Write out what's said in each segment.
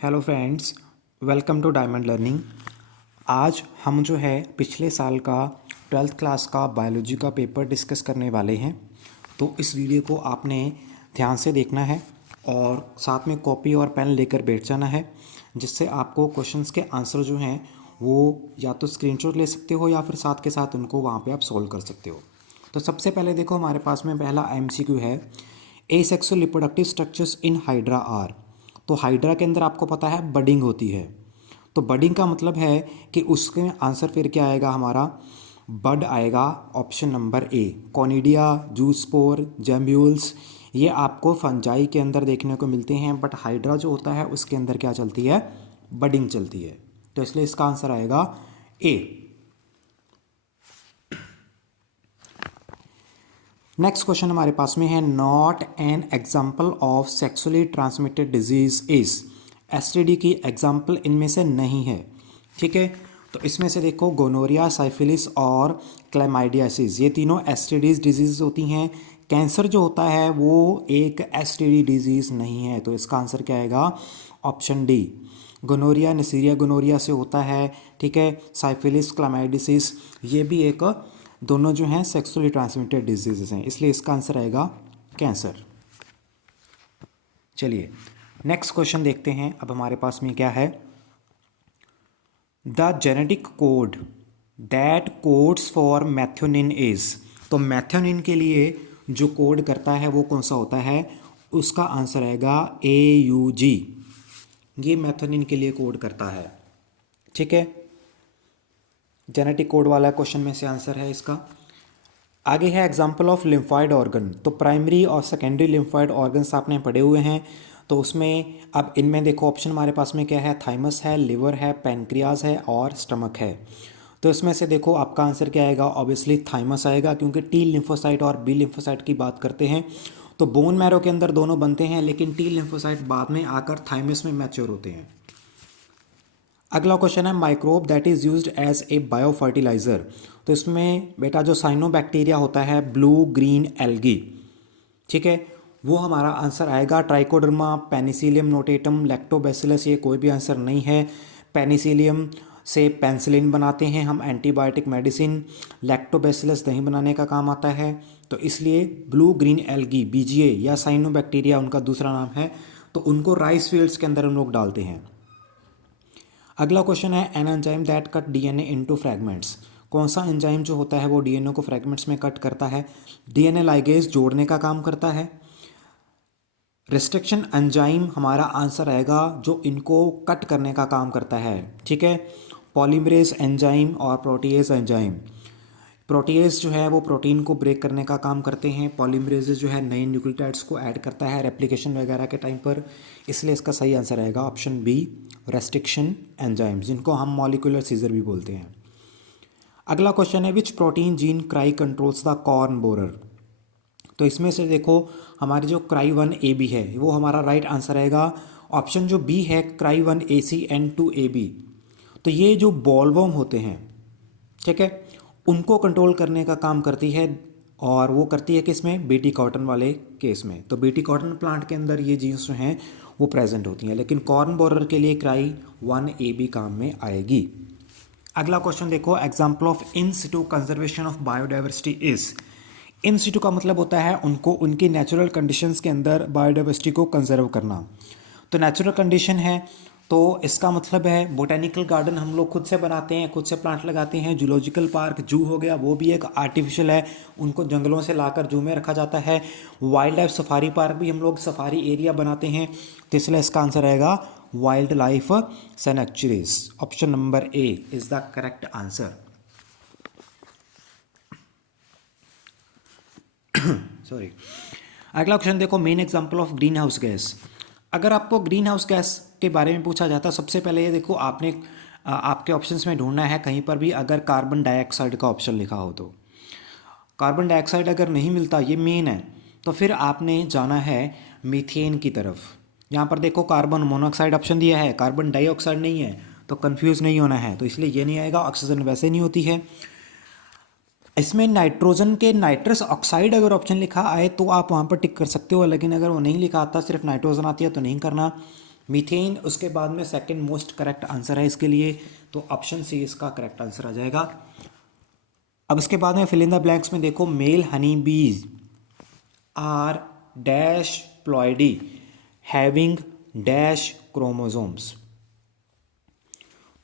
Hello friends, welcome to diamond learning. आज हम जो है पिछले साल का 12th क्लास का बायोलॉजी का पेपर डिस्कस करने वाले हैं। तो इस वीडियो को आपने ध्यान से देखना है और साथ में कॉपी और पेन लेकर बैठ जाना है, जिससे आपको क्वेश्चंस के आंसर जो हैं वो या तो स्क्रीनशॉट ले सकते हो या फिर साथ के साथ उनको वहाँ पे आप सॉल्व कर सकते हो। तो सबसे पहले देखो, हमारे पास में पहला एमसीक्यू है, asexual reproductive structures in hydra are. तो हाइड्रा के अंदर आपको पता है बडिंग होती है। तो बडिंग का मतलब है कि उसके आंसर फिर क्या आएगा हमारा, बड आएगा। Option number A, conidia, zoospore, gemmules, ये आपको फंजाई के अंदर देखने को मिलते हैं, बट हाइड्रा जो होता है उसके अंदर क्या चलती है, बडिंग चलती है। तो इसलिए इसका आंसर आएगा ए। नेक्स्ट क्वेश्चन हमारे पास में है, not an example of sexually transmitted disease is. STD की एग्जाम्पल इनमें से नहीं है, ठीक है। तो इसमें से देखो, गोनोरिया, साइफिलिस और क्लैमाइडियासिस, ये तीनों एसटीडीज डिजीज होती हैं। कैंसर जो होता है वो एक एसटीडी डिजीज नहीं है। तो इसका आंसर क्या आएगा, ऑप्शन डी। गोनोरिया नेसीरिया गोनोरिया से होता है, ठीक है। साइफिलिस, क्लैमाइडियासिस, ये भी एक, दोनों जो हैं सेक्सुअली ट्रांसमिटेड डिजीजेस हैं, इसलिए इसका आंसर आएगा कैंसर। चलिए नेक्स्ट क्वेश्चन देखते हैं। अब हमारे पास में क्या है, the genetic code that codes for मैथ्योनिन is. तो मैथ्योनिन के लिए जो कोड करता है वो कौन सा होता है, उसका आंसर आएगा AUG। ये मैथ्योनिन के लिए कोड करता है, ठीक है। जेनेटिक कोड वाला क्वेश्चन में से आंसर है इसका। आगे है एग्जाम्पल ऑफ लिम्फॉइड ऑर्गन। तो प्राइमरी और सेकेंडरी लिम्फॉइड ऑर्गन्स आपने पढ़े हुए हैं। तो उसमें अब इनमें देखो, ऑप्शन हमारे पास में क्या है, थाइमस है, लिवर है, पैनक्रियाज है और स्टमक है। तो इसमें से देखो आपका आंसर क्या आएगा, ऑब्वियसली थाइमस आएगा, क्योंकि टी लिम्फोसाइट और बी लिम्फोसाइट की बात करते हैं। तो बोन मैरो के अंदर दोनों बनते हैं, लेकिन टी लिम्फोसाइट बाद में आकर थाइमस में मैच्योर होते हैं। अगला क्वेश्चन है, microbe that is used as a bio fertilizer. तो इसमें बेटा जो साइनोबैक्टीरिया होता है, ब्लू ग्रीन एल्गी, ठीक है, वो हमारा आंसर आएगा ट्राइकोडर्मा, पेनिसिलियम नोटेटम, लैक्टोबैसिलस, ये कोई भी आंसर नहीं है। पेनिसिलियम से पेंसिलिन बनाते हैं हम, एंटीबायोटिक मेडिसिन। लैक्टोबैसिलस दही बनाने का काम आता है। तो इसलिए ब्लू ग्रीन एल्गी, BGA या साइनोबैक्टीरिया उनका दूसरा नाम है। तो उनको राइस फील्ड्स के अंदर हम लोग डालते हैं। अगला क्वेश्चन है, an enzyme that cut DNA into fragments. कौन सा एंजाइम जो होता है वो DNA को फ्रैगमेंट्स में कट करता है, DNA लाइगेज जोड़ने का काम करता है। रिस्ट्रिक्शन एंजाइम हमारा आंसर आएगा, जो इनको कट करने का काम करता है, ठीक है। पॉलीमरेज एंजाइम और प्रोटीएज एंजाइम। प्रोटीएज जो है वो प्रोटीन को ब्रेक करने का काम करते हैं, पॉलीमरेज जो है नए न्यूक्लियोटाइड्स को ऐड करता है रेप्लिकेशन वगैरह के टाइम पर। इसलिए इसका सही आंसर आएगा ऑप्शन बी, रेस्ट्रिक्शन एंजाइम, जिनको हम मॉलिक्यूलर सीजर भी बोलते हैं। अगला क्वेश्चन है, विच protein gene cry controls the corn borer. तो इसमें से देखो, हमारी जो CRY1AB है वो हमारा राइट आंसर आएगा। ऑप्शन जो बी है, CRY1AC N2AB। तो ये जो बॉलवर्म होते हैं, ठीक है, उनको कंट्रोल करने का काम करती है, और वो करती है किसमें, बीटी कॉटन वाले केस में। तो बीटी कॉटन प्लांट के अंदर ये जीन्स जो हैं वो प्रेजेंट होती हैं, लेकिन कॉर्न बोरर के लिए CRY1AB काम में आएगी। अगला क्वेश्चन देखो, example of in Situ conservation of biodiversity is. इन सिटू का मतलब होता है उनको उनकी नेचुरल कंडीशंस के अंदर बायोडाइवर्सिटी को कंजर्व करना। तो नेचुरल कंडीशन है, तो इसका मतलब है बोटेनिकल गार्डन हम लोग खुद से बनाते हैं, खुद से प्लांट लगाते हैं। जूलॉजिकल पार्क, जू हो गया, वो भी एक आर्टिफिशियल है, उनको जंगलों से लाकर जू में रखा जाता है। वाइल्ड लाइफ सफारी पार्क भी हम लोग सफारी एरिया बनाते हैं। तो इसलिए इसका आंसर आएगा wild life sanctuaries. Option number A is the correct answer. Sorry. अगला क्वेश्चन देखो, main example of green house gas. अगर आपको ग्रीन हाउस गैस के बारे में पूछा जाता है, सबसे पहले ये देखो, आपने आपके ऑप्शंस में ढूंढना है कहीं पर भी अगर कार्बन डाइऑक्साइड का ऑप्शन लिखा हो। तो कार्बन डाइऑक्साइड अगर नहीं मिलता, ये मेन है, तो फिर आपने जाना है मीथेन की तरफ। यहाँ पर देखो कार्बन मोनोऑक्साइड ऑप्शन दिया है, कार्बन डाइऑक्साइड नहीं है, तो कंफ्यूज नहीं होना है। तो इसलिए ये नहीं आएगा। ऑक्सीजन वैसे नहीं होती है। इसमें नाइट्रोजन के नाइट्रस ऑक्साइड अगर ऑप्शन लिखा आए तो आप वहाँ पर टिक कर सकते हो, लेकिन अगर वो नहीं लिखा आता, सिर्फ नाइट्रोजन आती है, तो नहीं करना। मीथेन उसके बाद में सेकंड मोस्ट करेक्ट आंसर है इसके लिए, तो ऑप्शन सी इसका करेक्ट आंसर आ जाएगा। अब इसके बाद में फिल इन द ब्लैंक्स में देखो, male honey bees are dash ploidy having dash chromosomes.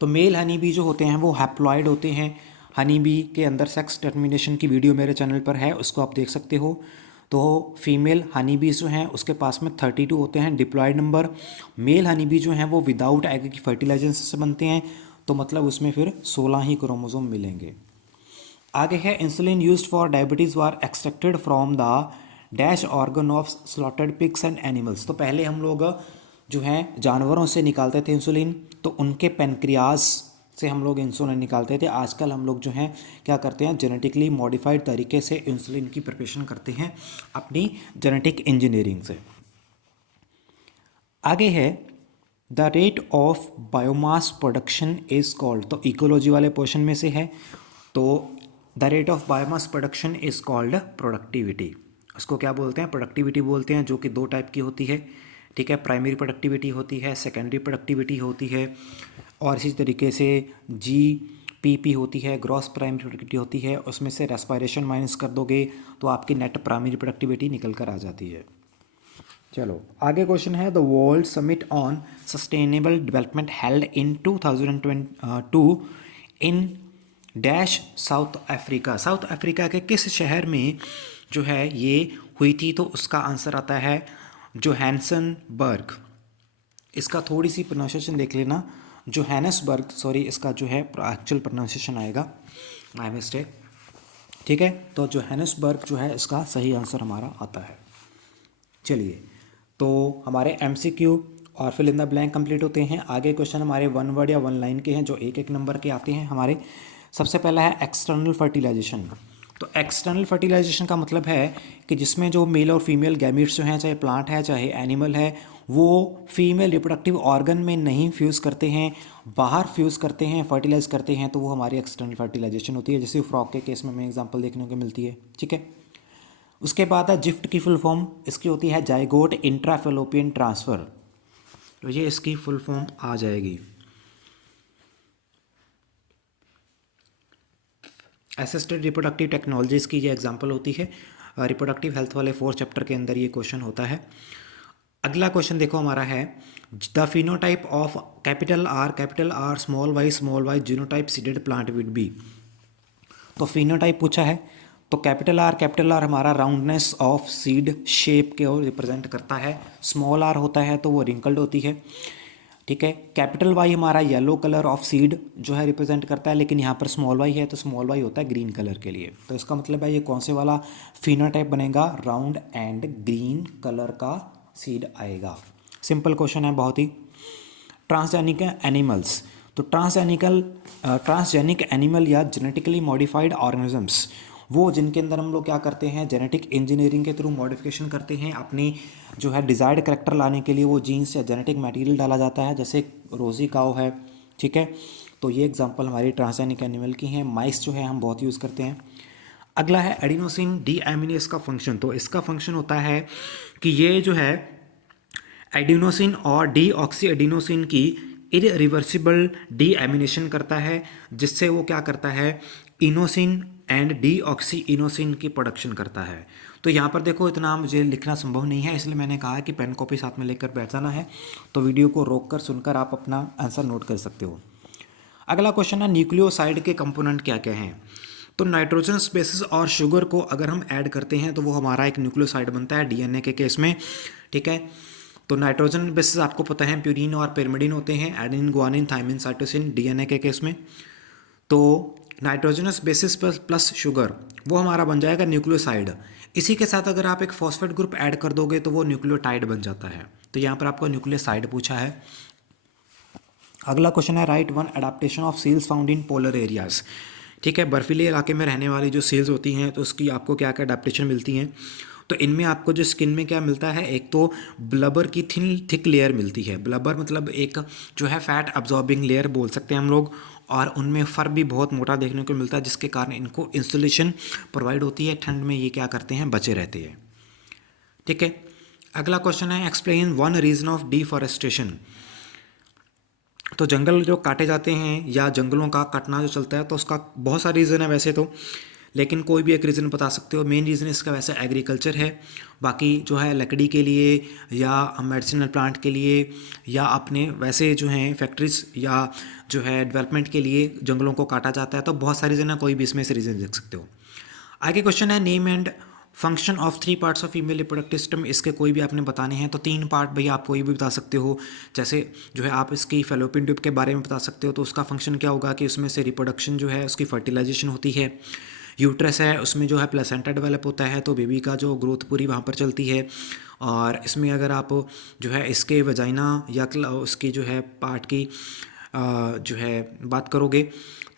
तो मेल हनी बी जो होते हैं वो हैप्लॉइड होते हैं। हनी बी के अंदर सेक्स डिटर्मिनेशन की वीडियो मेरे चैनल पर है, उसको आप देख सकते हो। तो फीमेल हनी बी जो हैं उसके पास में 32 होते हैं diploid number. Male honey bee जो हैं वो विदाउट एग की फर्टिलाइजेशन से बनते हैं, तो मतलब उसमें फिर 16 ही क्रोमोसोम मिलेंगे। आगे है, insulin used for diabetes were extracted from the dash organ of slotted pigs and animals. तो पहले हम लोग जो हैं जानवरों से निकालते थे इंसुलिन, तो उनके पेनक्रियाज से हम लोग इंसुलिन निकालते थे। आजकल हम लोग जो हैं क्या करते हैं, जेनेटिकली मॉडिफाइड तरीके से इंसुलिन की प्रिपरेशन करते हैं अपनी जेनेटिक इंजीनियरिंग से। आगे है, the rate of biomass production is called. तो इकोलॉजी वाले पोर्शन में से है, तो the rate of biomass production is called productivity. उसको क्या बोलते हैं, प्रोडक्टिविटी बोलते हैं, जो कि दो टाइप की होती है। ठीक है, प्राइमरी प्रोडक्टिविटी होती है, सेकेंडरी प्रोडक्टिविटी होती है, और इसी तरीके से GPP होती है, ग्रॉस प्राइमरी प्रोडक्टिविटी होती है। उसमें से रेस्पायरेशन माइनस कर दोगे तो आपकी नेट प्राइमरी प्रोडक्टिविटी निकल कर आ जाती है। चलो आगे क्वेश्चन है, the world summit on sustainable development held in 2022 in dash south Africa. South Africa के किस शहर में जो है ये हुई थी, तो उसका आंसर आता है जोहान्सबर्ग। इसका थोड़ी सी प्रोनाउंसिएशन देख लेना, जोहान्सबर्ग, सॉरी इसका जो है एक्चुअल प्रोनाउंसिएशन आएगा, माय मिस्टेक। ठीक है, तो जोहान्सबर्ग जो है इसका सही आंसर हमारा आता है। चलिए, तो हमारे MCQ और fill in the blank complete होते हैं। आगे क्वेश्चन हमारे 1 वर्ड या 1 लाइन के हैं, जो एक एक नंबर के आते हैं हमारे। सबसे पहला है एक्सटर्नल फर्टिलाइजेशन। तो एक्सटर्नल फर्टिलाइजेशन का मतलब है कि जिसमें जो मेल और फीमेल गैमीट्स जो हैं, चाहे प्लांट है चाहे एनिमल है, वो फीमेल रिप्रोडक्टिव ऑर्गन में नहीं फ्यूज़ करते हैं, बाहर फ्यूज़ करते हैं, फर्टिलाइज करते हैं, तो वो हमारी एक्सटर्नल फर्टिलाइजेशन होती है। जैसे फ्रॉग के केस में हमें एग्जांपल देखने को मिलती है। ठीक है, उसके बाद है जिफ्ट की फुल फॉर्म, इसकी होती है जाइगोट इंट्राफेलोपियन ट्रांसफ़र। तो ये इसकी फुल फॉर्म आ जाएगी। असिस्टेड रिप्रोडक्टिव टेक्नोलॉजीज़ की ये एग्जांपल होती है। रिप्रोडक्टिव हेल्थ वाले 4 चैप्टर के अंदर ये क्वेश्चन होता है। अगला क्वेश्चन देखो हमारा है, the phenotype of capital R small Y genotype seeded plant will be. तो फिनोटाइप पूछा है, तो कैपिटल आर हमारा राउंडनेस ऑफ सीड शेप के और रिप्रेजेंट करता है। स्मॉल आर होता है तो वो रिंकल्ड होती है। ठीक है, कैपिटल वाई हमारा येलो कलर ऑफ सीड जो है रिप्रेजेंट करता है, लेकिन यहाँ पर स्मॉल वाई है तो स्मॉल वाई होता है ग्रीन कलर के लिए। तो इसका मतलब है ये कौन से वाला फिनोटाइप बनेगा, राउंड एंड ग्रीन कलर का सीड आएगा। सिंपल क्वेश्चन है बहुत ही। ट्रांसजेनिक एनिमल्स, तो ट्रांसजेनिक एनिमल या जेनेटिकली मॉडिफाइड ऑर्गेनिजम्स, वो जिनके अंदर हम लोग क्या करते हैं, जेनेटिक इंजीनियरिंग के थ्रू मॉडिफिकेशन करते हैं अपनी जो है डिज़ायर्ड करेक्टर लाने के लिए, वो जीन्स या जेनेटिक मटेरियल डाला जाता है, जैसे रोजी काऊ है। ठीक है, तो ये एग्जांपल हमारी ट्रांसजेनिक एनिमल की हैं। माइस जो है हम बहुत यूज़ करते हैं। अगला है एडिनोसिन डीएमिनेज का फंक्शन। तो इसका फंक्शन होता है कि ये जो है एडिनोसिन और डीऑक्सी एडिनोसिन की इरिवर्सिबल डीएमिनेशन करता है, जिससे वो क्या करता है, इनोसिन एंड डीऑक्सी इनोसिन की प्रोडक्शन करता है। तो यहाँ पर देखो इतना मुझे लिखना संभव नहीं है, इसलिए मैंने कहा कि पेन कॉपी साथ में लेकर बैठ जाना है, तो वीडियो को रोक कर सुनकर आप अपना आंसर नोट कर सकते हो। अगला क्वेश्चन है, न्यूक्लियोसाइड के कंपोनेंट क्या क्या हैं। तो नाइट्रोजन बेसिस और शुगर को अगर हम ऐड करते हैं तो वो हमारा एक न्यूक्लियोसाइड बनता है डीएनए के केस में। ठीक है, तो नाइट्रोजन बेसिस आपको पता है प्यूरिन और पिरिमिडिन होते हैं, adenine guanine thymine cytosine DNA के केस में। तो नाइट्रोजनस बेसिस प्लस शुगर वो हमारा बन जाएगा न्यूक्लियोसाइड। इसी के साथ अगर आप एक फॉस्फेट ग्रुप ऐड कर दोगे तो वो न्यूक्लियोटाइड बन जाता है। तो यहाँ पर आपको न्यूक्लियोसाइड पूछा है। अगला क्वेश्चन है, write one adaptation of seals found in polar areas. ठीक है, बर्फीले इलाके में रहने वाली जो सील्स होती हैं तो उसकी आपको क्या क्या एडाप्टेशन मिलती हैं। तो इनमें आपको जो स्किन में क्या मिलता है, एक तो ब्लबर की थिक लेयर मिलती है। ब्लबर मतलब एक जो है फैट अब्जॉर्बिंग लेयर बोल सकते हैं हम लोग, और उनमें फर भी बहुत मोटा देखने को मिलता है, जिसके कारण इनको इंसुलेशन प्रोवाइड होती है। ठंड में ये क्या करते हैं, बचे रहते हैं। ठीक है, अगला क्वेश्चन है explain one reason of deforestation. तो जंगल जो काटे जाते हैं या जंगलों का कटना जो चलता है तो उसका बहुत सारे रीज़न है वैसे तो, लेकिन कोई भी एक रीज़न बता सकते हो। मेन रीज़न इसका वैसे एग्रीकल्चर है, बाकी जो है लकड़ी के लिए या मेडिसिनल प्लांट के लिए या अपने वैसे जो हैं फैक्ट्रीज या जो है डेवलपमेंट के लिए जंगलों को काटा जाता है। तो बहुत सारे रीज़न है, कोई भी इसमें से रीज़न देख सकते हो। आगे क्वेश्चन है name and function of three parts of female reproductive system. इसके कोई भी आपने बताने हैं तो 3 पार्ट भैया आप कोई भी बता सकते हो। जैसे जो है आप इसकी फेलोपियन ट्यूब के बारे में बता सकते हो, तो उसका फंक्शन क्या होगा कि उसमें से रिप्रोडक्शन जो है उसकी फर्टिलाइजेशन होती है। यूट्रस है, उसमें जो है प्लेसेंटा डेवलप होता है, तो बेबी का जो ग्रोथ पूरी वहाँ पर चलती है। और इसमें अगर आप जो है इसके वजाइना या उसकी जो है पार्ट की जो है बात करोगे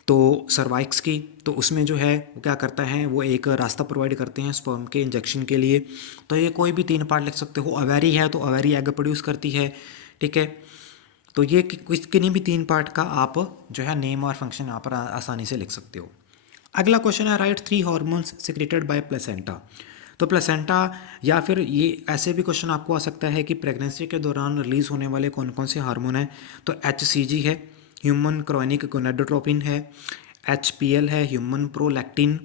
तो सर्वाइक्स की, तो उसमें जो है वो क्या करता है, वो एक रास्ता प्रोवाइड करते हैं स्पर्म के इंजेक्शन के लिए। तो ये कोई भी 3 पार्ट लिख सकते हो। अवेरी है तो अवेरी एग प्रोड्यूस करती है, ठीक है। तो ये किन्हीं भी 3 पार्ट का आप जो है नेम और फंक्शन यहाँ पर आसानी से लिख सकते हो। अगला क्वेश्चन है right 3 hormones secreted by placenta. तो प्लेसेंटा या फिर ये ऐसे भी क्वेश्चन आपको आ सकता है कि प्रेगनेंसी के दौरान रिलीज होने वाले कौन कौन से हार्मोन हैं। तो HCG है, ह्यूमन क्रोनिक गोनाडोट्रोपिन है, HPL है, ह्यूमन प्रोलैक्टिन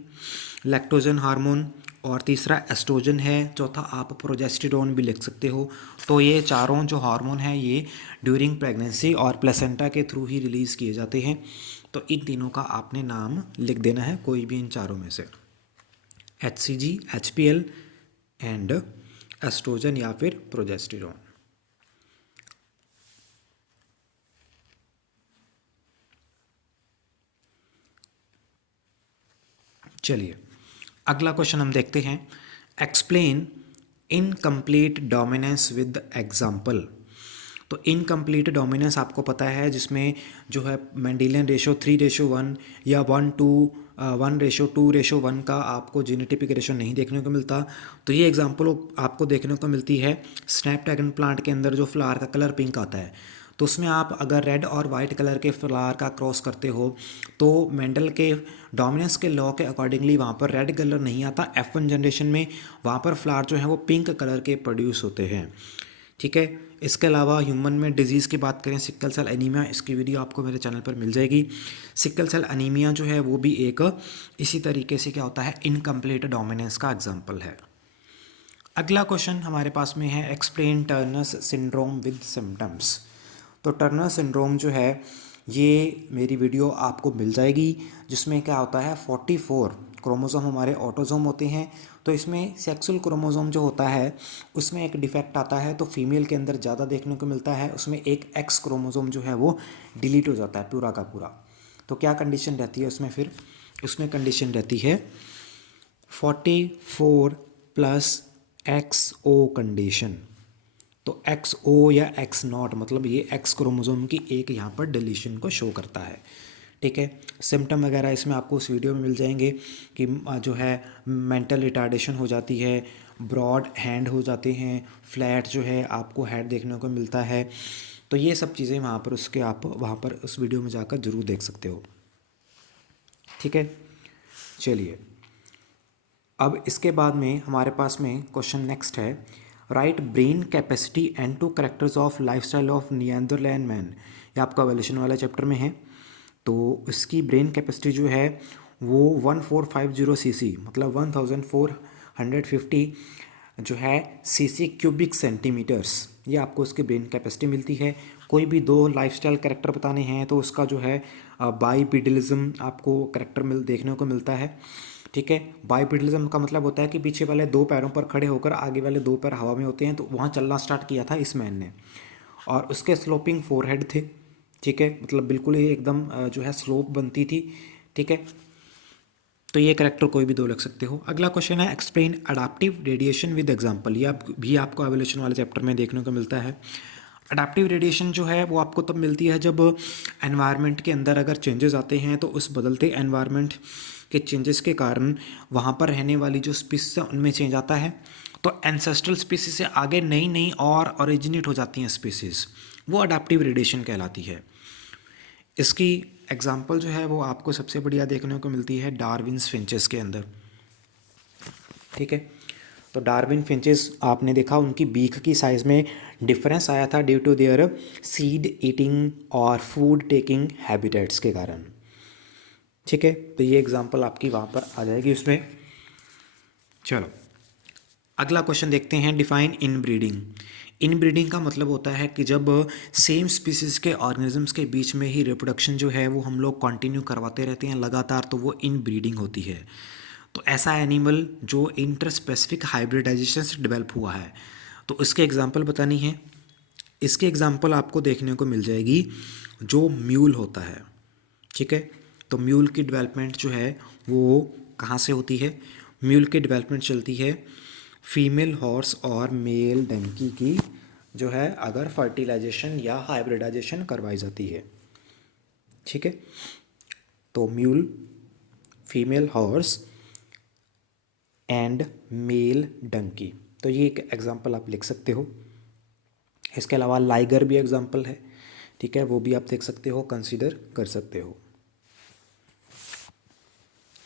लैक्टोजन हार्मोन, और तीसरा एस्ट्रोजन है, चौथा आप प्रोजेस्टेरोन भी लिख सकते हो। तो ये चारों जो हार्मोन हैं ये ड्यूरिंग प्रेगनेंसी और प्लेसेंटा के थ्रू ही रिलीज़ किए जाते हैं। तो इन तीनों का आपने नाम लिख देना है, कोई भी इन चारों में से, HCG, HPL एंड एस्ट्रोजन या फिर प्रोजेस्टेरोन। चलिए अगला क्वेश्चन हम देखते हैं। Explain incomplete dominance with example. तो इनकम्प्लीट डोमिनेंस आपको पता है जिसमें जो है मेंडेलियन रेशो 3:1 या 1:2:1 का आपको जीनोटाइपिक रेशो नहीं देखने को मिलता। तो ये एग्जांपल आपको देखने को मिलती है स्नैपड्रैगन प्लांट के अंदर जो फ्लावर का कलर पिंक आता है। तो उसमें आप अगर रेड और वाइट कलर के फ्लावर का क्रॉस करते हो तो मेंडल के डोमिनेंस के लॉ के अकॉर्डिंगली वहाँ पर रेड कलर नहीं आता। F1 जनरेशन में वहाँ पर फ्लावर जो है वो पिंक कलर के प्रोड्यूस होते हैं, ठीक है। इसके अलावा ह्यूमन में डिजीज़ की बात करें, सिक्कल सेल एनीमिया, इसकी वीडियो आपको मेरे चैनल पर मिल जाएगी। सिक्कल सेल एनीमिया जो है वो भी एक इसी तरीके से क्या होता है, इनकम्प्लीट डोमिनेंस का एग्जांपल है। अगला क्वेश्चन हमारे पास में है explain Turners syndrome with symptoms. तो टर्नर सिंड्रोम जो है ये मेरी वीडियो आपको मिल जाएगी, जिसमें क्या होता है 44 क्रोमोसोम हमारे ऑटोसोम होते हैं। तो इसमें सेक्सुअल क्रोमोसोम जो होता है उसमें एक डिफेक्ट आता है, तो फीमेल के अंदर ज़्यादा देखने को मिलता है। उसमें एक एक्स क्रोमोसोम जो है वो डिलीट हो जाता है पूरा का पूरा। तो क्या कंडीशन रहती है उसमें, फिर उसमें कंडीशन रहती है 44 प्लस XO कंडीशन। तो XO या X0 मतलब ये X क्रोमोसोम की एक यहाँ पर डिलीशन को शो करता है, ठीक है। सिम्टम वगैरह इसमें आपको उस वीडियो में मिल जाएंगे कि जो है मेंटल रिटार्डेशन हो जाती है, ब्रॉड हैंड हो जाते हैं, फ्लैट जो है आपको हेड देखने को मिलता है। तो ये सब चीज़ें वहाँ पर उसके आप वहाँ पर उस वीडियो में जाकर ज़रूर देख सकते हो, ठीक है। चलिए अब इसके बाद में हमारे पास में क्वेश्चन नेक्स्ट है write brain capacity and 2 characters of lifestyle of Neanderthal man. ये आपका एवोल्यूशन वाला चैप्टर में है। तो इसकी ब्रेन कैपेसिटी जो है वो 1450 सीसी मतलब 1450 जो है सीसी क्यूबिक सेंटीमीटर्स, ये आपको उसकी ब्रेन कैपेसिटी मिलती है। कोई भी 2 लाइफस्टाइल कैरेक्टर बताने हैं तो उसका जो है बाईपीडलिज्म आपको कैरेक्टर देखने को मिलता है, ठीक है। बाईपीडलिज्म का मतलब होता है कि पीछे वाले 2 पैरों पर खड़े होकर आगे वाले 2 पैर हवा में होते हैं। तो वहाँ चलना स्टार्ट किया था इस मैन ने, और उसके स्लोपिंग फोरहेड थे, ठीक है, मतलब बिल्कुल ही एकदम जो है स्लोप बनती थी, ठीक है। तो ये करेक्टर कोई भी 2 लग सकते हो। अगला क्वेश्चन है explain adaptive radiation with example. ये भी आपको एवोल्यूशन वाले चैप्टर में देखने को मिलता है। अडाप्टिव रेडिएशन जो है वो आपको तब मिलती है जब एनवायरनमेंट के अंदर अगर चेंजेस आते हैं तो उस बदलते एनवायरनमेंट के चेंजेस के कारण वहाँ पर रहने वाली जो स्पीसीज है उनमें चेंज आता है। तो एंसेस्ट्रल स्पीसीज से आगे नई नई और ओरिजिनेट हो जाती हैं स्पीसीज, वो अडाप्टिव रेडिएशन कहलाती है। इसकी एग्जाम्पल जो है वो आपको सबसे बढ़िया देखने को मिलती है डार्विन्स फिंचेस के अंदर, ठीक है। तो डार्विन फिंचेस आपने देखा उनकी बीक की साइज़ में डिफरेंस आया था due to their seed eating और फूड टेकिंग हैबिटेट्स के कारण। ठीक है, तो ये एग्जांपल आपकी वहाँ पर आ जाएगी उसमें। चलो अगला क्वेश्चन देखते हैं, डिफाइन इनब्रीडिंग। इनब्रीडिंग का मतलब होता है कि जब सेम स्पीसीज के ऑर्गेनिजम्स के बीच में ही रिप्रोडक्शन जो है वो हम लोग कंटिन्यू करवाते रहते हैं लगातार, तो वो इनब्रीडिंग होती है। तो ऐसा एनिमल जो इंटरस्पेसिफिक हाइब्रिडाइजेशन से डेवलप हुआ है, तो इसके एग्जांपल बतानी है। इसके एग्जांपल आपको देखने को मिल जाएगी जो म्यूल होता है। ठीक है, तो म्यूल की डेवलपमेंट जो है वो कहाँ से होती है? म्यूल की डेवलपमेंट चलती है फीमेल हॉर्स और मेल डंकी की जो है अगर फर्टिलाइजेशन या हाइब्रिडाइजेशन करवाई जाती है। ठीक है, तो mule, female horse and male donkey, तो ये एक एग्जांपल आप लिख सकते हो। इसके अलावा लाइगर भी एग्जांपल है। ठीक है, वो भी आप देख सकते हो, कंसीडर कर सकते हो।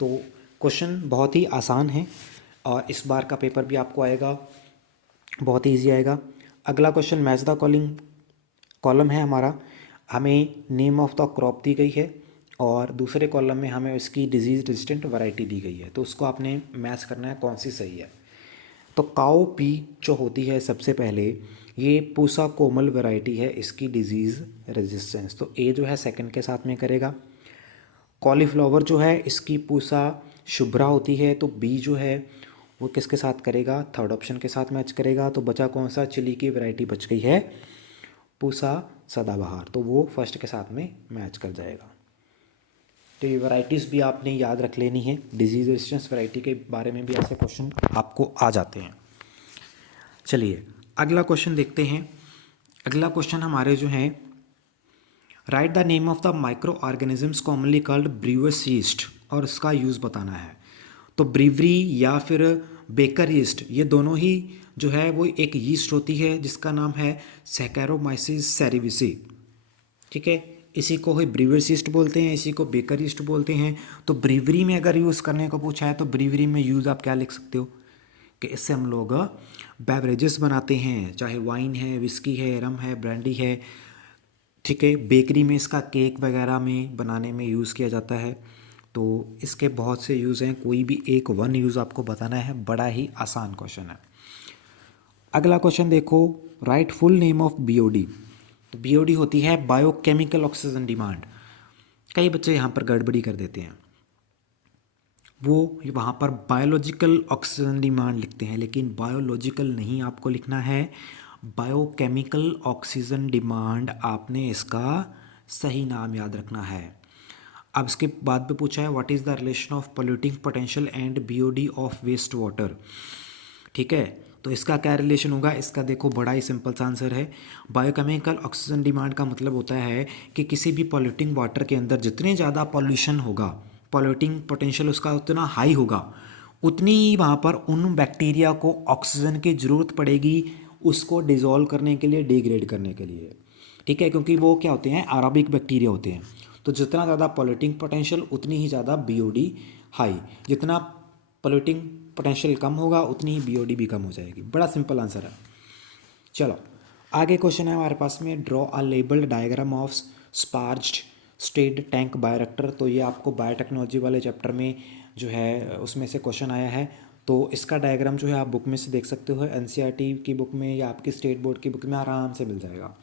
तो क्वेश्चन बहुत ही आसान है और इस बार का पेपर भी आपको आएगा, बहुत ही ईजी आएगा। अगला question match the calling column है हमारा, हमें नेम ऑफ द क्रॉप दी गई है और दूसरे कॉलम में हमें उसकी डिजीज़ रेजिस्टेंट वैरायटी दी गई है, तो उसको आपने मैच करना है कौन सी सही है। तो काओ पी जो होती है सबसे पहले, ये पूसा कोमल वैरायटी है, इसकी डिजीज़ रेजिस्टेंस, तो ए जो है सेकंड के साथ में करेगा। कॉलीफ्लावर जो है इसकी पूसा शुभ्रा होती है, तो बी जो है वो किसके साथ करेगा? थर्ड ऑप्शन के साथ मैच करेगा। तो बचा कौन सा? चिली की वैरायटी बच गई है पूसा सदाबहार, तो वो फर्स्ट के साथ में मैच कर जाएगा। तो ये वैरायटीज़ भी आपने याद रख लेनी है, डिजीज रेजिस्टेंस वैरायटी के बारे में भी ऐसे क्वेश्चन आपको आ जाते हैं। चलिए अगला क्वेश्चन देखते हैं। अगला क्वेश्चन हमारे जो हैं, right the name of the micro organisms commonly called brewers yeast, और इसका यूज़ बताना है। तो ब्रीवरी या फिर बेकर यीस्ट, ये दोनों ही जो है वो एक यीस्ट होती है जिसका नाम है सैकेरोमाइसिस सेरेविसी। ठीक है, इसी को ही ब्रीवर्स यीस्ट बोलते हैं, इसी को बेकर यीस्ट बोलते हैं। तो ब्रीवरी में अगर यूज़ करने को पूछा है तो ब्रीवरी में यूज़ आप क्या लिख सकते हो कि इससे हम लोग बेवरेजेस बनाते हैं, चाहे वाइन है, विस्की है, रम है, ब्रांडी है। ठीक है, बेकरी में इसका केक वगैरह में बनाने में यूज़ किया जाता है। तो इसके बहुत से यूज़ हैं, कोई भी एक वन यूज़ आपको बताना है, बड़ा ही आसान क्वेश्चन है। अगला क्वेश्चन देखो, right full name of BOD. तो बीओडी होती है बायोकेमिकल ऑक्सीजन डिमांड। कई बच्चे यहाँ पर गड़बड़ी कर देते हैं, वो वहाँ पर बायोलॉजिकल ऑक्सीजन डिमांड लिखते हैं, लेकिन बायोलॉजिकल नहीं आपको लिखना है, बायोकेमिकल ऑक्सीजन डिमांड आपने इसका सही नाम याद रखना है। अब इसके बाद पे पूछा है what is the relation of polluting potential and BOD of waste water. ठीक है, तो इसका क्या रिलेशन होगा? इसका देखो बड़ा ही सिंपल सा आंसर है। बायोकेमिकल ऑक्सीजन डिमांड का मतलब होता है कि किसी भी पॉल्यूटिंग वाटर के अंदर जितने ज़्यादा पॉल्यूशन होगा, पॉल्यूटिंग पोटेंशियल उसका उतना हाई होगा, उतनी ही वहाँ पर उन बैक्टीरिया को ऑक्सीजन की ज़रूरत पड़ेगी उसको डिज़ोल्व करने के लिए, डिग्रेड करने के लिए। ठीक है, क्योंकि वो क्या होते हैं? एरोबिक बैक्टीरिया होते हैं। तो जितना ज़्यादा पॉल्यूटिंग पोटेंशियल उतनी ही ज़्यादा बीओडी हाई, जितना पॉल्यूटिंग पोटेंशियल कम होगा उतनी ही बीओडी भी कम हो जाएगी। बड़ा सिंपल आंसर है। चलो आगे क्वेश्चन है हमारे पास में, draw a labelled diagram of sparged stirred tank bioreactor. तो ये आपको बायोटेक्नोलॉजी वाले चैप्टर में जो है उसमें से क्वेश्चन आया है। तो इसका डायग्राम जो है आप बुक में से देख सकते हो, एनसीईआरटी की बुक में या आपकी स्टेट बोर्ड की बुक में आराम से मिल जाएगा।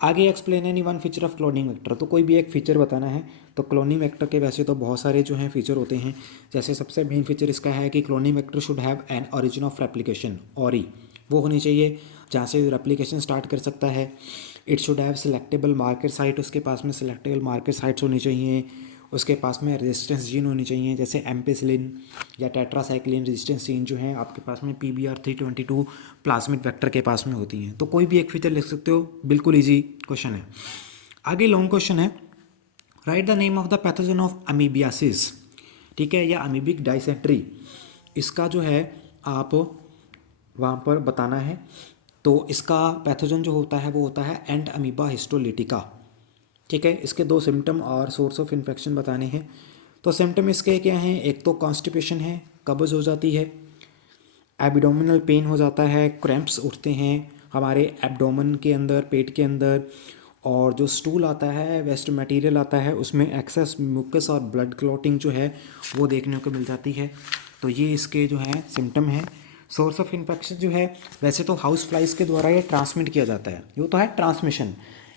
आगे explain any one feature of cloning vector, तो कोई भी एक फीचर बताना है। तो क्लोनिंग वेक्टर के वैसे तो बहुत सारे जो हैं फीचर होते हैं, जैसे सबसे मेन फीचर इसका है कि cloning vector should have an origin of replication, ऑरी वो होनी चाहिए जहाँ से रेप्लिकेशन स्टार्ट कर सकता है। It should have selectable marker site, उसके पास में सिलेक्टेबल मार्कर साइट्स होनी चाहिए। उसके पास में रेजिस्टेंस जीन होनी चाहिए, जैसे एम्पेसिलिन या टेट्रासाइक्लिन रेजिस्टेंस जीन जो हैं आपके पास में PBR322 प्लाज्मिड वेक्टर के पास में होती हैं। तो कोई भी एक फीचर लिख सकते हो, बिल्कुल इजी क्वेश्चन है। आगे लॉन्ग क्वेश्चन है, right the name of the pathogen of amoebiasis. ठीक है, या अमीबिक डाइसेंट्री, इसका जो है आप वहाँ पर बताना है। तो इसका पैथोजन जो होता है वो होता है एंड अमीबा हिस्टोलिटिका। ठीक है, इसके दो सिम्टम और सोर्स ऑफ इन्फेक्शन बताने हैं। तो सिम्टम इसके क्या हैं? एक तो कॉन्स्टिपेशन है, कब्ज़ हो जाती है। एब्डोमिनल पेन हो जाता है, क्रैम्प्स उठते हैं हमारे एब्डोमेन के अंदर, पेट के अंदर, और जो स्टूल आता है, वेस्ट मटेरियल आता है, उसमें एक्सेस म्यूकस और ब्लड क्लॉटिंग जो है वो देखने को मिल जाती है। तो ये इसके जो है सिम्टम है। सोर्स ऑफ इन्फेक्शन जो है, वैसे तो हाउस फ्लाइज के द्वारा ये ट्रांसमिट किया जाता है, ये तो है ट्रांसमिशन,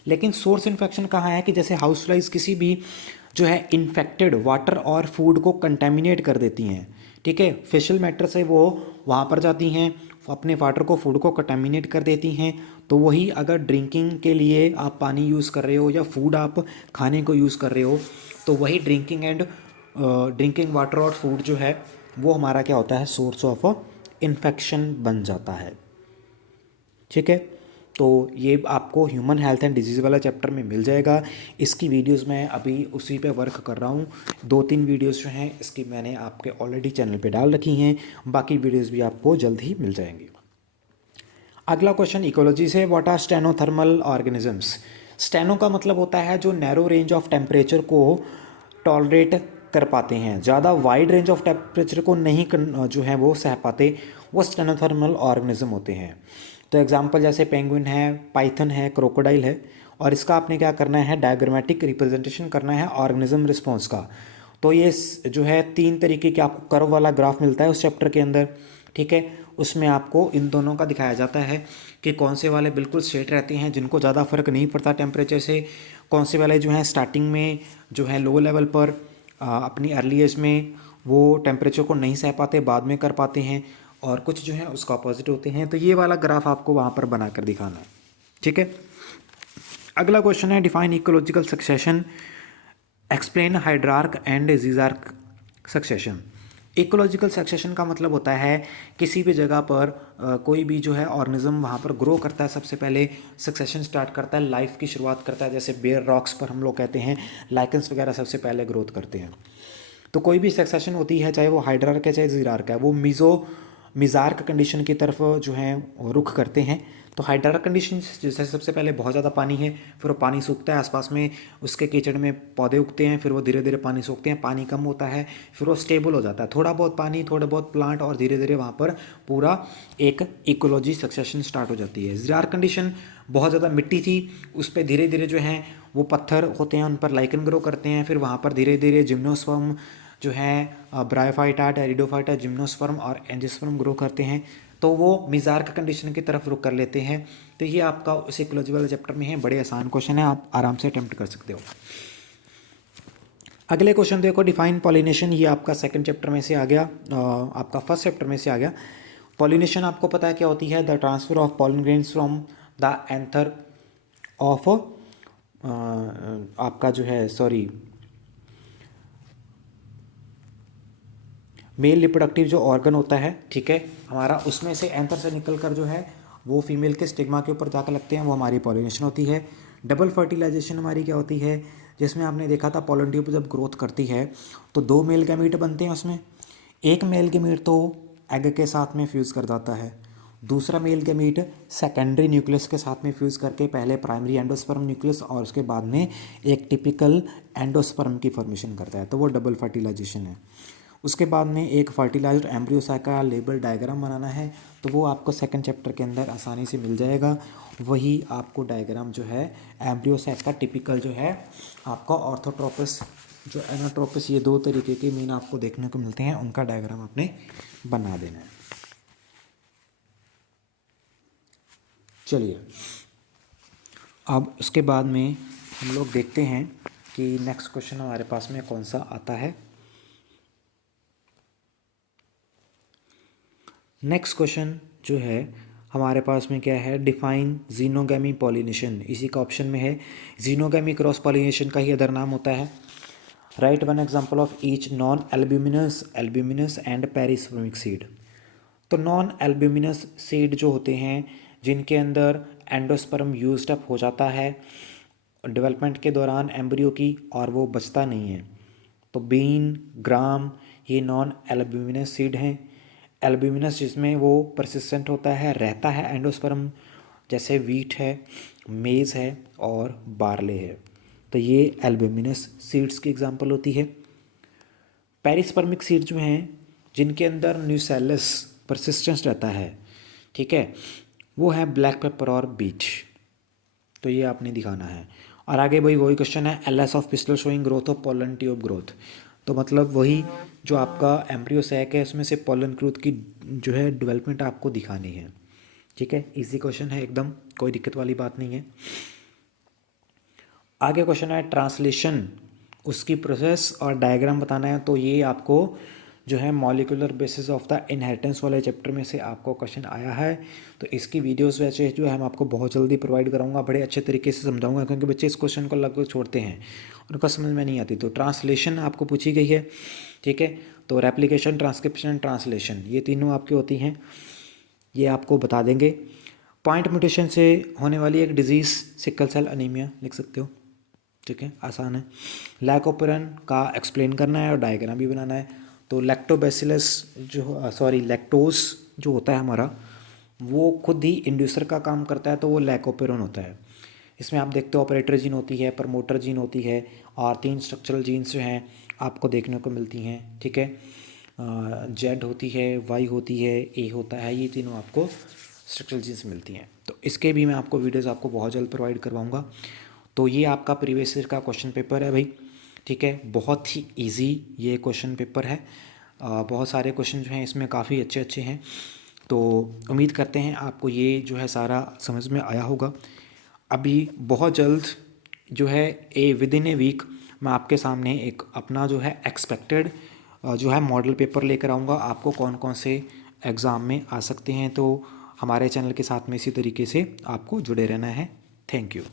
लेकिन सोर्स इन्फेक्शन कहाँ है कि जैसे हाउस फ्लाइज किसी भी जो है इन्फेक्टेड वाटर और फूड को कंटेमिनेट कर देती हैं, ठीक है, फेशियल मैटर से वो वहाँ पर जाती हैं, अपने वाटर को, फूड को कंटेमिनेट कर देती हैं। तो वही अगर ड्रिंकिंग के लिए आप पानी यूज़ कर रहे हो या फूड आप खाने को यूज़ कर रहे हो, तो वही ड्रिंकिंग वाटर और फूड जो है वो हमारा क्या होता है, सोर्स ऑफ इन्फेक्शन बन जाता है, ठीक है। तो ये आपको ह्यूमन हेल्थ एंड डिजीज़ वाला चैप्टर में मिल जाएगा। इसकी वीडियोस मैं अभी उसी पे वर्क कर रहा हूँ। 2-3 वीडियोस जो हैं इसकी मैंने आपके ऑलरेडी चैनल पे डाल रखी हैं, बाकी वीडियोस भी आपको जल्द ही मिल जाएंगी। अगला क्वेश्चन इकोलॉजी से, what are stenothermal organisms. Steno का मतलब होता है जो नैरो रेंज ऑफ टेम्परेचर को टॉलरेट कर पाते हैं, ज़्यादा वाइड रेंज ऑफ टेम्परेचर को नहीं जो है वो सह पाते, वो स्टेनोथर्मल ऑर्गेनिज्म होते हैं। तो एग्जांपल जैसे पेंगुइन है, पाइथन है, क्रोकोडाइल है, और इसका आपने क्या करना है, डायग्रामेटिक रिप्रेजेंटेशन करना है ऑर्गेनिज्म रिस्पॉन्स का। तो ये जो है 3 तरीके के आपको कर्व वाला ग्राफ मिलता है उस चैप्टर के अंदर, ठीक है। उसमें आपको इन दोनों का दिखाया जाता है कि कौन से वाले बिल्कुल स्ट्रेट रहते हैं, जिनको ज़्यादा फर्क नहीं पड़ता टेम्परेचर से, कौन से वाले जो हैं स्टार्टिंग में जो है लो लेवल पर अपनी अर्ली एज में वो टेम्परेचर को नहीं सह पाते, बाद में कर पाते हैं, और कुछ जो है उसका अपोजिट होते हैं। तो ये वाला ग्राफ आपको वहाँ पर बनाकर दिखाना है, ठीक है। अगला क्वेश्चन है, define ecological succession, explain hydrarch and xerarch succession. Ecological succession का मतलब होता है किसी भी जगह पर कोई भी जो है ऑर्गेनिज्म वहाँ पर ग्रो करता है, सबसे पहले सक्सेशन स्टार्ट करता है, लाइफ की शुरुआत करता है। जैसे बेयर रॉक्स पर हम लोग कहते हैं लाइकेंस वगैरह सबसे पहले ग्रोथ करते हैं। तो कोई भी सक्सेशन होती है, चाहे वो हाइड्रार्क है चाहे जीरार्क है, वो मिजार्क कंडीशन की तरफ जो है रुख करते हैं। तो हाइड्रार्क कंडीशन जैसे सबसे पहले बहुत ज़्यादा पानी है, फिर वो पानी सूखता है, आसपास में उसके कीचड़ में पौधे उगते हैं, फिर वो धीरे धीरे पानी सूखते हैं, पानी कम होता है, फिर वो स्टेबल हो जाता है, थोड़ा बहुत पानी, थोड़े बहुत प्लांट, और धीरे धीरे वहाँ पर पूरा एक इकोलॉजी सक्सेशन स्टार्ट हो जाती है। जीरार्क कंडीशन, बहुत ज़्यादा मिट्टी थी, उस पर धीरे धीरे जो है वो पत्थर होते हैं, उन पर लाइकन ग्रो करते हैं, फिर वहाँ पर धीरे धीरे जिम्नोस्पर्म जो है, ब्रायोफाइटा, टेरिडोफाइटा, जिम्नोस्पर्म और एंजियोस्पर्म ग्रो करते हैं। तो वो मिजार्क कंडीशन की तरफ रुख कर लेते हैं। तो ये आपका उस इकोलॉजी वाले चैप्टर में है, बड़े आसान क्वेश्चन है, आप आराम से अटेम्प्ट कर सकते हो। अगले क्वेश्चन देखो, डिफाइन पॉलिनेशन, ये आपका सेकंड चैप्टर में से आ गया, आपका फर्स्ट चैप्टर में से आ गया। पॉलिनेशन आपको पता है क्या होती है, the transfer of pollen grains from the anther of आपका जो है मेल रिप्रोडक्टिव जो ऑर्गन होता है, ठीक है हमारा, उसमें से एंथर से निकल कर जो है वो फीमेल के स्टिग्मा के ऊपर जाकर लगते हैं, वो हमारी पॉलिनेशन होती है। डबल फर्टिलाइजेशन हमारी क्या होती है, जिसमें आपने देखा था पॉलन ट्यूब जब ग्रोथ करती है तो 2 मेल गैमीट बनते हैं उसमें, एक मेल गैमीट तो एग के साथ में फ्यूज़ कर जाता है, दूसरा मेल गैमीट सेकेंडरी न्यूक्लियस के साथ में फ्यूज़ करके पहले प्राइमरी एंडोस्पर्म न्यूक्लियस और उसके बाद में एक टिपिकल एंडोस्पर्म की फॉर्मेशन करता है, तो वो डबल फर्टिलाइजेशन है। उसके बाद में एक फर्टिलाइज्ड एम्ब्रियोसाइक का लेबल डायग्राम बनाना है, तो वो आपको सेकंड चैप्टर के अंदर आसानी से मिल जाएगा। वही आपको डायग्राम जो है एम्ब्रियोसाइक का टिपिकल जो है आपका ऑर्थोट्रोपस जो एनाट्रोपस, ये 2 तरीके के मीन आपको देखने को मिलते हैं, उनका डायग्राम आपने बना देना है। चलिए अब उसके बाद में हम लोग देखते हैं कि नेक्स्ट क्वेश्चन हमारे पास में कौन सा आता है। नेक्स्ट क्वेश्चन जो है हमारे पास में क्या है, डिफाइन जीनोगैमी पॉलिनेशन, इसी का ऑप्शन में है। जीनोगैमी क्रॉस पॉलिनेशन का ही अदर नाम होता है। Write one example of each non albuminous and perispermic seed. तो नॉन एल्ब्यूमिनस सीड जो होते हैं जिनके अंदर एंडोस्पर्म यूज्ड अप हो जाता है डेवलपमेंट के दौरान एम्ब्रियो की, और वो बचता नहीं है, तो बीन, ग्राम, ये नॉन एल्ब्यूमिनस सीड हैं। एल्ब्यूमिनस जिसमें वो परसिस्टेंट होता है, रहता है एंडोस्पर्म, जैसे वीट है, मेज़ है और बार्ले है, तो ये एल्ब्यूमिनस सीड्स की एग्जांपल होती है। पेरिस्पर्मिक सीड जो हैं जिनके अंदर न्यूसेलस परसिस्टेंस रहता है, ठीक है, वो है ब्लैक पेपर और बीट। तो ये आपने दिखाना है। और आगे वही क्वेश्चन है, LS of pistol showing growth of pollen tube growth. तो मतलब वही जो आपका एम्ब्रियो सैक है उसमें से पोलन ग्रोथ की जो है डेवलपमेंट आपको दिखानी है, ठीक है। इजी क्वेश्चन है एकदम, कोई दिक्कत वाली बात नहीं है। आगे क्वेश्चन है ट्रांसलेशन, उसकी प्रोसेस और डायग्राम बताना है। तो ये आपको जो है molecular basis of the inheritance वाले चैप्टर में से आपको क्वेश्चन आया है। तो इसकी वीडियोस वैसे जो है मैं आपको बहुत जल्दी प्रोवाइड कराऊंगा, बड़े अच्छे तरीके से समझाऊंगा, क्योंकि बच्चे इस क्वेश्चन को लगभग छोड़ते हैं, उनका समझ में नहीं आती। तो ट्रांसलेशन आपको पूछी गई है, ठीक है। तो रेप्लिकेशन, ट्रांसक्रिप्शन, ट्रांसलेशन, ये तीनों आपकी होती हैं, ये आपको बता देंगे। पॉइंट म्यूटेशन से होने वाली एक डिजीज़ सिकल सेल अनीमिया लिख सकते हो, ठीक है, आसान है। लैकोपेरन का एक्सप्लेन करना है और डायग्राम भी बनाना है। तो लैक्टोबैसिलस लैक्टोस जो होता है हमारा, वो खुद ही इंड्यूसर का काम करता है, तो वो लैकोपेरन होता है। इसमें आप देखते हो ऑपरेटर जीन होती है, प्रमोटर जीन होती है, और 3 स्ट्रक्चरल जीन्स जो हैं आपको देखने को मिलती हैं, ठीक है। जेड होती है, वाई होती है, ए होता है, ये तीनों आपको स्ट्रक्चरल जीन्स मिलती हैं। तो इसके भी मैं आपको वीडियोज़ आपको बहुत जल्द प्रोवाइड करवाऊँगा। तो ये आपका प्रीवियस ईयर का क्वेश्चन पेपर है भाई, ठीक है, बहुत ही इजी ये क्वेश्चन पेपर है। बहुत सारे क्वेश्चन जो हैं इसमें काफ़ी अच्छे अच्छे हैं। तो उम्मीद करते हैं आपको ये जो है सारा समझ में आया होगा। अभी बहुत जल्द जो है विदिन ए वीक मैं आपके सामने एक अपना जो है एक्सपेक्टेड जो है मॉडल पेपर लेकर आऊँगा, आपको कौन कौन से एग्ज़ाम में आ सकते हैं। तो हमारे चैनल के साथ में इसी तरीके से आपको जुड़े रहना है। Thank you.